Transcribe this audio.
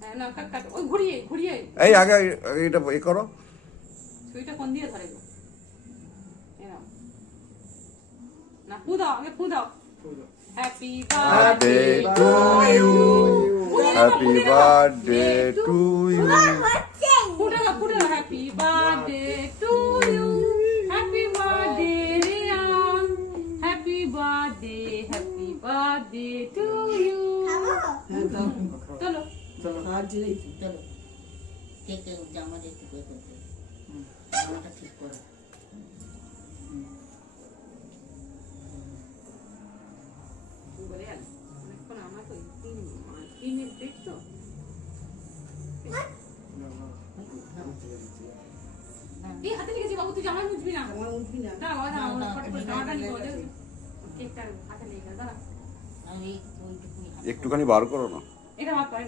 না কাট কাট ওই ঘুরিয়ে ঘুরিয়ে এই আগে এটা এ করো। সুইটা কোন দিয়ে ধরে গো এনাও না পুদাও আগে পুদাও happy birthday to you, happy birthday to you. পুদাও পুদাও happy birthday to you happy birthday Rian happy birthday to you চলো চলো কেক জামা দেখতে করে করতে জামাটা ঠিক করো বলে আল অনেকক্ষণ আমরা তো তিনের পেট তো এই হাতে লেগেছে বাবু তুই জামা মুছবি না না বাবা না আমার ফটো জামাটা নিয়ে বলে কেকটা হাতে লেগে গেল দাঁড়া আমি ওইটুকুনি একটুখানি বার করো না। এটা ভাগ করে